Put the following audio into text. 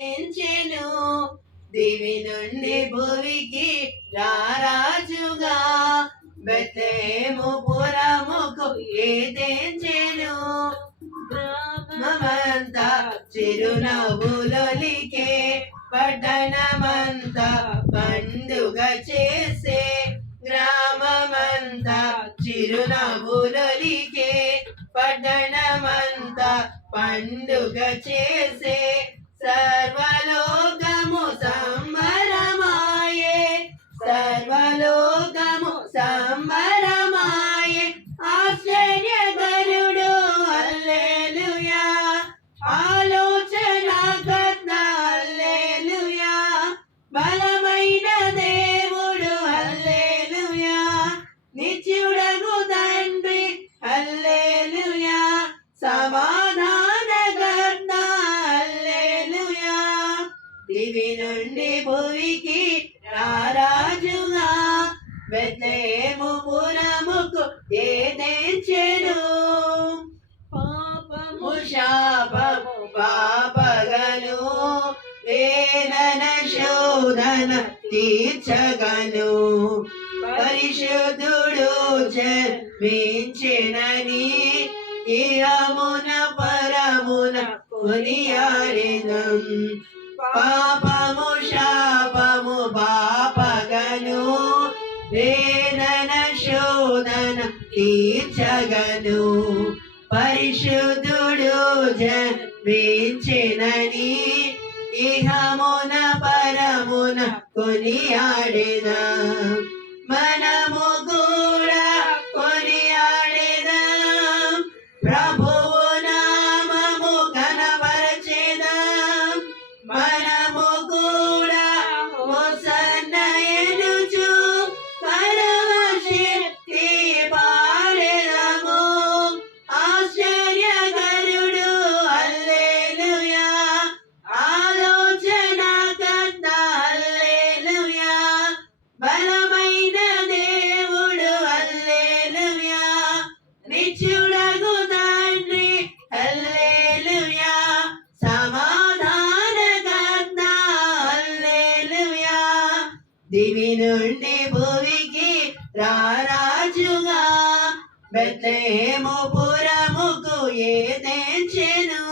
ఎంచెను దివి నుండి భువికి రారాజుగా బెత్లెహేము పురముకు ఏదెంచెను గ్రామమంతా చిరునవ్వులొలికే పట్టణమంతా పండుగ చేసే గ్రామమంతా చిరునవ్వులొలికే పట్టణమంతా పండుగ చేసే సర్వలోకము సంబరమాయే సర్వలోకము సంబరమాయే ఆశ్చర్యకరుడు హల్లెలూయా ఆలోచనకర్త హల్లెలూయా బలమైన దేవుడు హల్లెలూయా నిత్యుడగు తండ్రి హల్లెలూయా సమాధానకర్త హల్లెలూయా దివి నుండి భువికి రారాజుగా బెత్లెహేము పురముకు ఏదెంచెను పాపము శాపము పాపగను వేదన శోధన తీర్చగను పరిశుద్ధుడు జన్మించెనని ఇహమున పరమున కొనియాడెదం పాపము శాపము పాపగను వేదన శోధన తీర్చగను పరిశుద్ధుడు జన్మించెనని ఇహమున పరమున కొనియాడెదం మనము కూడా కొనియాడెదం ప్రభువు నామము ఘనపరచెదం మనము కూడా హోసన్న ఎనుచు పరమశక్తి పాడెదము ఆశ్చర్యకరుడు హల్లెలూయా ఆలోచనకర్త హల్లెలూయా బలమైన దేవుడు హల్లెలూయా నిత్యుడగు తండ్రి హల్లెలూయా సమాధానకర్త హల్లెలూయా దివి నుండి భువికి రారాజుగా బెత్లెహేము పురముకు ఏదెంచెను